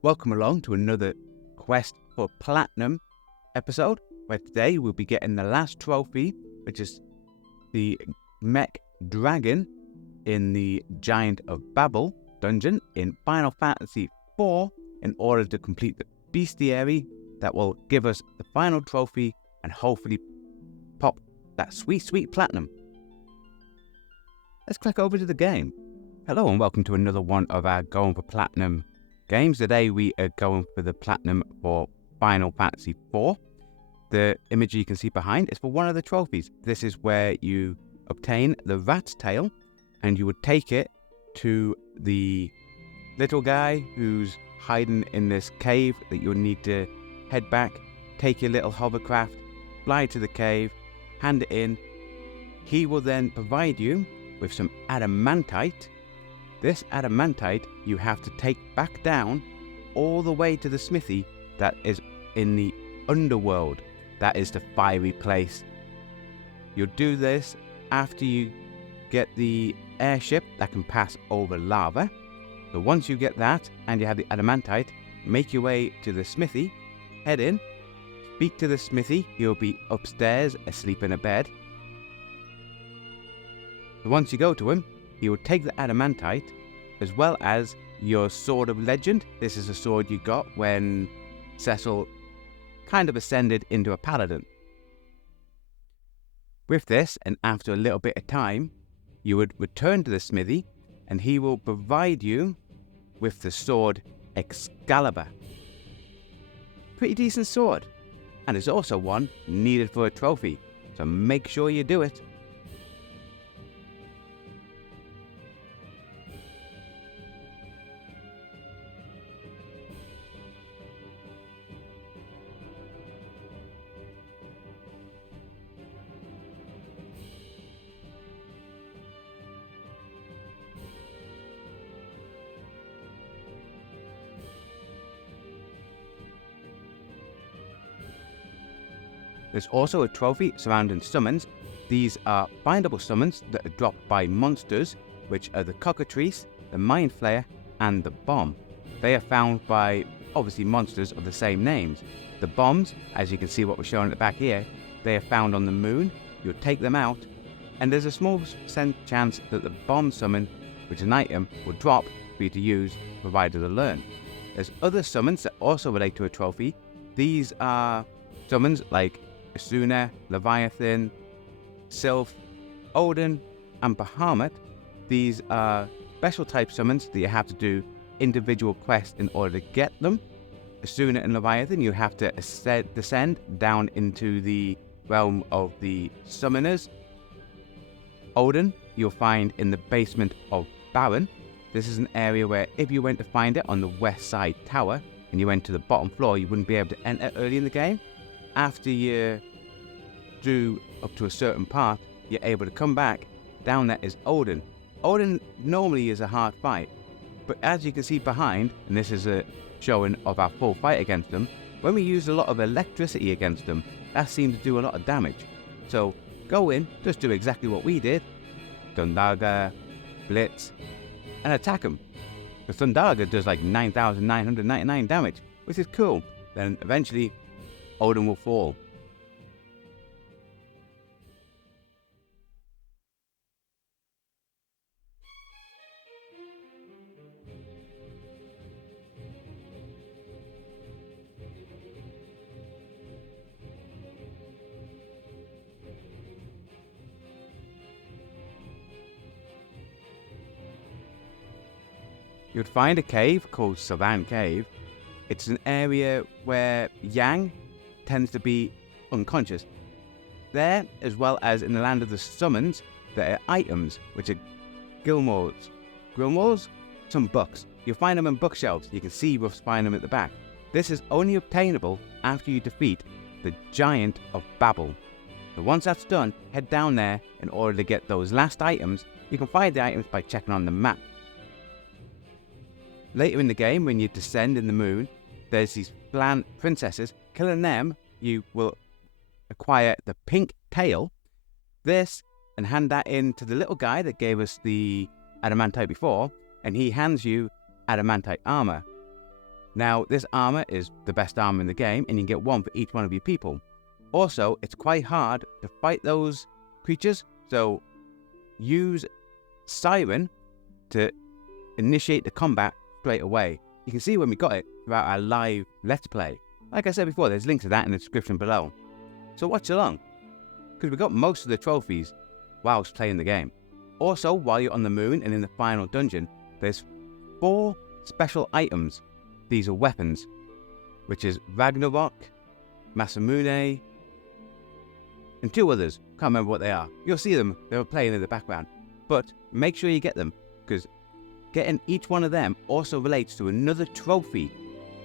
Welcome along to another Quest for Platinum episode, where today we'll be getting the last trophy, which is the Mech Dragon in the Giant of Babel dungeon in Final Fantasy IV, in order to complete the bestiary that will give us the final trophy and hopefully pop that sweet platinum. Let's click over to the game. Hello and welcome to another one of our Going for Platinum games. Today we are going for the platinum for Final Fantasy IV. The image you can see behind is for one of the trophies. This is where you obtain the rat's tail and you would take it to the little guy who's hiding in this cave that you'll need to head back, take your little hovercraft, fly to the cave, hand it in. He will then provide you with some adamantite. This adamantite you have to take back down all the way to the smithy that is in the underworld. That is the fiery place. You'll do this after you get the airship that can pass over lava. So once you get that and you have the adamantite, make your way to the smithy, head in, speak to the smithy. He'll be upstairs asleep in a bed. So once you go to him, he will take the adamantite as well as your Sword of Legend. This is a sword you got when Cecil kind of ascended into a paladin. With this, and after a little bit of time, you would return to the smithy and he will provide you with the sword Excalibur. Pretty decent sword, and it's also one needed for a trophy, so make sure you do it. There's also a trophy surrounding summons. These are findable summons that are dropped by monsters, which are the cockatrice, the mind flayer, and the bomb. They are found by, obviously, monsters of the same names. The bombs, as you can see what we're showing at the back here, they are found on the moon. You'll take them out, and there's a small chance that the bomb summon, which is an item, will drop for you to use, provided to learn. There's other summons that also relate to a trophy. These are summons like Asuna, Leviathan, Sylph, Odin, and Bahamut. These are special type summons that you have to do individual quests in order to get them. Asuna and Leviathan, you have to descend down into the realm of the summoners. Odin, you'll find in the basement of Baron. This is an area where if you went to find it on the west side tower and you went to the bottom floor, you wouldn't be able to enter early in the game. After you do up to a certain part, you're able to come back. Down there is Odin. Odin normally is a hard fight, but as you can see behind, and this is a showing of our full fight against them, when we use a lot of electricity against them, that seems to do a lot of damage. So go in, just do exactly what we did, Thundaga, Blitz, and attack him. Because Thundaga does like 9,999 damage, which is cool. Then eventually Odin will fall. You'd find a cave called Savan Cave. It's an area where Yang tends to be unconscious. There, as well as in the land of the summons, there are items, which are Gilmores. Gilmores? Some books. You'll find them in bookshelves. You can see Ruff's find them at the back. This is only obtainable after you defeat the Giant of Babel. So once that's done, head down there in order to get those last items. You can find the items by checking on the map. Later in the game, when you descend in the moon, there's these Flan princesses. Killing them, you will acquire the pink tail. This, and hand that in to the little guy that gave us the adamantite before, and he hands you adamantite armor. Now, this armor is the best armor in the game, and you can get one for each one of your people. Also, it's quite hard to fight those creatures, so use Siren to initiate the combat straight away. You can see when we got it throughout our live Let's Play. Like I said before, there's links to that in the description below. So watch along, because we got most of the trophies whilst playing the game. Also, while you're on the moon and in the final dungeon, there's 4 special items. These are weapons, which is Ragnarok, Masamune, and 2 others. Can't remember what they are. You'll see them, they're playing in the background. But make sure you get them, because getting each one of them also relates to another trophy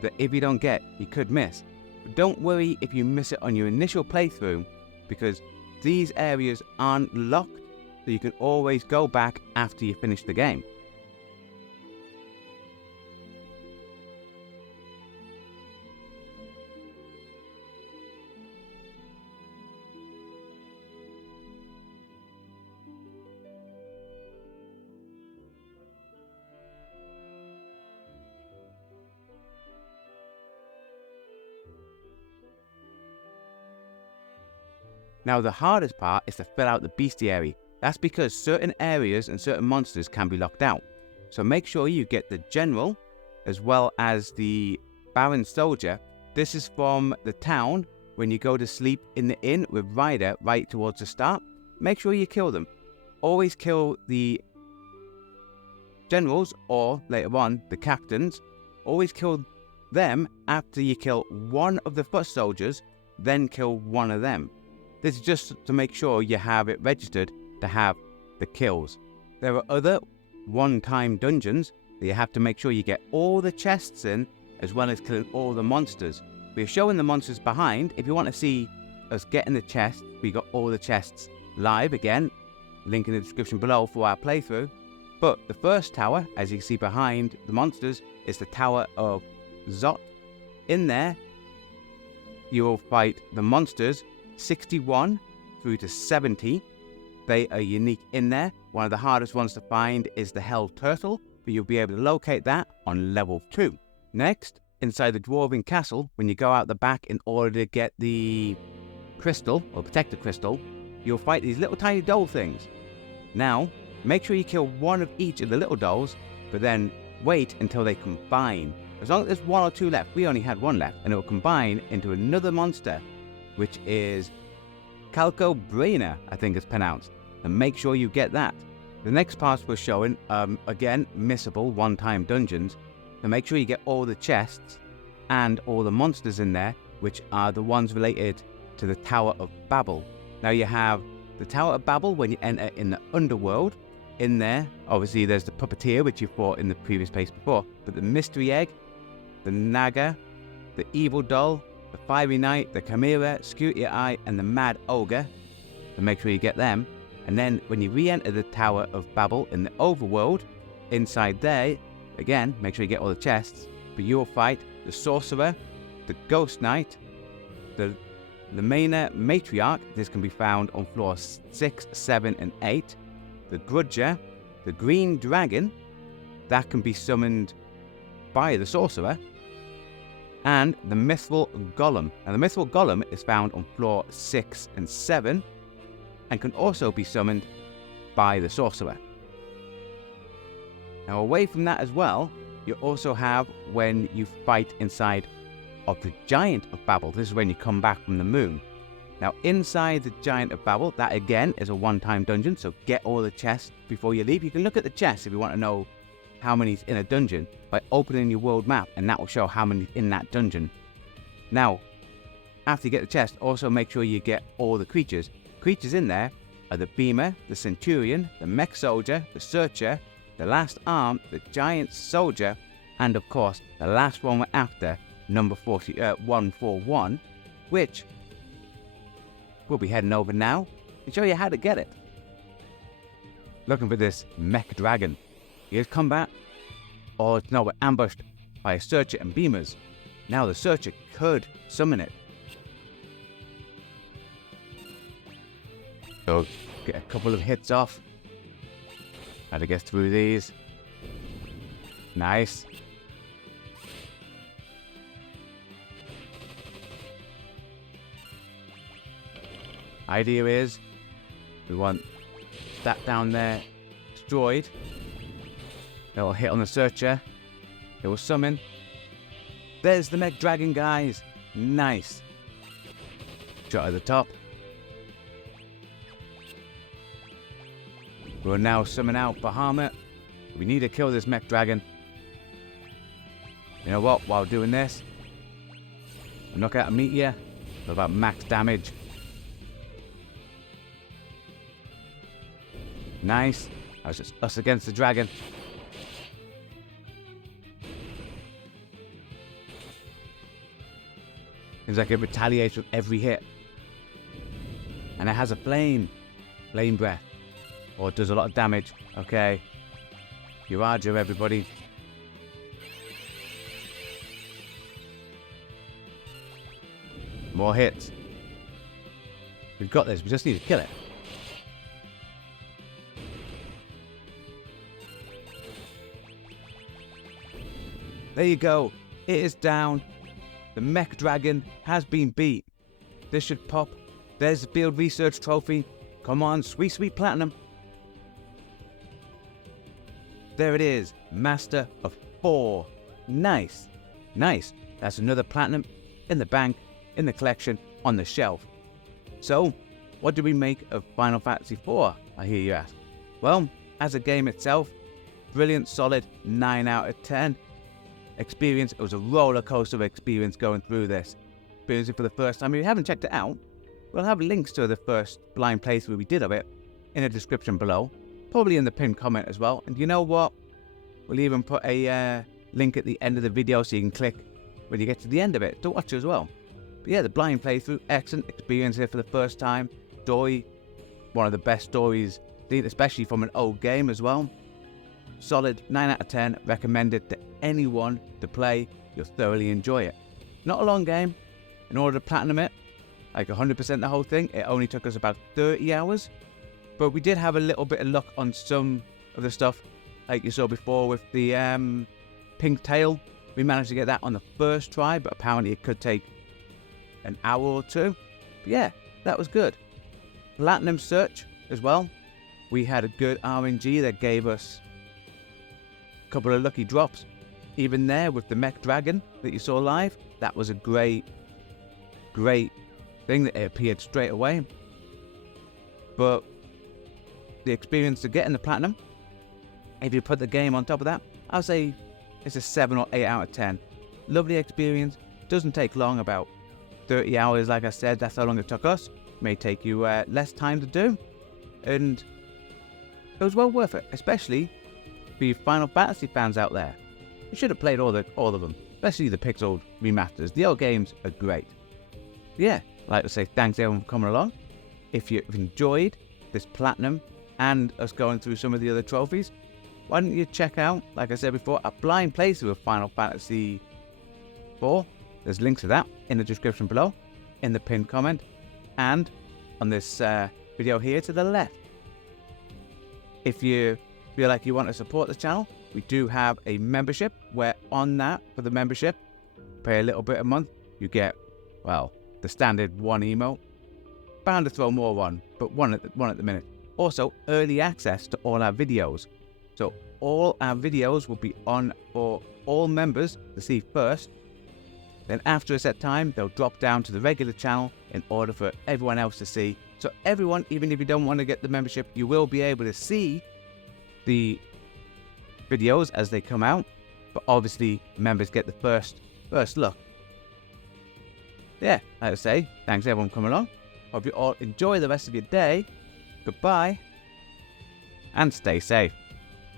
that if you don't get, you could miss. But don't worry if you miss it on your initial playthrough, because these areas aren't locked, so you can always go back after you finish the game. Now, the hardest part is to fill out the bestiary. That's because certain areas and certain monsters can be locked out. So make sure you get the general as well as the Baron Soldier. This is from the town when you go to sleep in the inn with Ryder right towards the start. Make sure you kill them. Always kill the generals, or later on the captains. Always kill them after you kill one of the foot soldiers, then kill one of them. This is just to make sure you have it registered to have the kills. There are other one-time dungeons that you have to make sure you get all the chests in, as well as killing all the monsters. We're showing the monsters behind. If you want to see us getting the chests, we got all the chests live again. Link in the description below for our playthrough. But the first tower, as you can see behind the monsters, is the Tower of Zot. In there, you will fight the monsters 61 through to 70. They are unique in there. One of the hardest ones to find is the Hell Turtle, but you'll be able to locate that on level 2. Next, inside the Dwarven Castle, when you go out the back in order to get the crystal, or protector crystal, you'll fight these little tiny doll things. Now, make sure you kill one of each of the little dolls, but then wait until they combine. As long as there's 1 or 2 left, we only had 1 left, and it will combine into another monster, which is Calcobrainer, I think it's pronounced. And make sure you get that. The next parts we're showing, again, missable one-time dungeons. So make sure you get all the chests and all the monsters in there, which are the ones related to the Tower of Babel. Now you have the Tower of Babel when you enter in the underworld. In there, obviously there's the Puppeteer, which you fought in the previous place before, but the Mystery Egg, the Naga, the Evil Doll, the Fiery Knight, the Chimera, Scooty Eye, and the Mad Ogre. So make sure you get them. And then when you re-enter the Tower of Babel in the overworld, inside there, again, make sure you get all the chests, but you'll fight the Sorcerer, the Ghost Knight, the Lamena Matriarch. This can be found on floors 6, 7, and 8. The Grudger, the Green Dragon, that can be summoned by the Sorcerer, and the Mithril Golem. Now the Mithril Golem is found on floor 6 and 7 and can also be summoned by the Sorcerer. Now away from that as well, you also have when you fight inside of the Giant of Babel. This is when you come back from the moon. Now inside the Giant of Babel, that again is a one-time dungeon, so get all the chests before you leave. You can look at the chests if you want to know how many's in a dungeon by opening your world map, and that will show how many's in that dungeon. Now, after you get the chest, also make sure you get all the creatures. Creatures in there are the Beamer, the Centurion, the Mech Soldier, the Searcher, the Last Arm, the Giant Soldier, and of course, the last one we're after, number 141, which we'll be heading over now and show you how to get it. Looking for this Mech Dragon. Here's combat, or it's no, we're ambushed by a Searcher and Beamers. Now the Searcher could summon it. So get a couple of hits off. How to get through these. Nice. Idea is, we want that down there destroyed. It will hit on the searcher. It will summon. There's the Mech Dragon, guys. Nice. Shot at the top. We'll now summon out Bahamut. We need to kill this Mech Dragon. You know what? While doing this, I'm not going to meet you. It's about max damage. Nice. That was just us against the dragon. Seems like it retaliates with every hit. And it has a flame breath. Or it does a lot of damage. Okay. Uraja, everybody. More hits. We've got this. We just need to kill it. There you go. It is down. The Mech Dragon has been beat. This should pop. There's the field research trophy. Come on, sweet, sweet platinum. There it is. Master of 4. Nice. Nice. That's another platinum in the bank, in the collection, on the shelf. So, what do we make of Final Fantasy IV, I hear you ask? Well, as a game itself, brilliant, solid 9 out of 10. Experience, it was a roller coaster of experience going through this. Experiencing it for the first time. If you haven't checked it out, we'll have links to the first blind playthrough we did of it in the description below. Probably in the pinned comment as well. And you know what? We'll even put a link at the end of the video so you can click when you get to the end of it to watch as well. But yeah, the blind playthrough, excellent experience here for the first time. Story, one of the best stories, especially from an old game as well. Solid 9 out of 10, recommended to anyone to play. You'll thoroughly enjoy it. Not a long game. In order to platinum it, like 100% the whole thing, it only took us about 30 hours. But we did have a little bit of luck on some of the stuff, like you saw before with the pink tail. We managed to get that on the first try, but apparently it could take an hour or two. But yeah, that was good. Platinum search as well. We had a good RNG that gave us a couple of lucky drops. Even there with the Mech Dragon that you saw live, that was a great thing that it appeared straight away. But the experience of getting the platinum, if you put the game on top of that, I'll say it's a 7 or 8 out of 10. Lovely experience. Doesn't take long, about 30 hours like I said. That's how long it took us. May take you less time to do. And it was well worth it, especially for you Final Fantasy fans out there. You should have played all of them, especially the pixel remasters. The old games are great. Yeah, I'd like to say thanks everyone for coming along. If you've enjoyed this platinum and us going through some of the other trophies, why don't you check out, like I said before, a blind playthrough of Final Fantasy IV. There's links to that in the description below, in the pinned comment, and on this video here to the left. If you feel like you want to support the channel, we do have a membership, where on that, for the membership, pay a little bit a month, you get, well, the standard 1 emote. Bound to throw more on, but one at the minute. Also, early access to all our videos. So all our videos will be on for all members to see first. Then after a set time, they'll drop down to the regular channel in order for everyone else to see. So everyone, even if you don't want to get the membership, you will be able to see the videos as they come out. But obviously, members get the first look. Yeah, like I say, thanks everyone for coming along. Hope you all enjoy the rest of your day. Goodbye, and stay safe.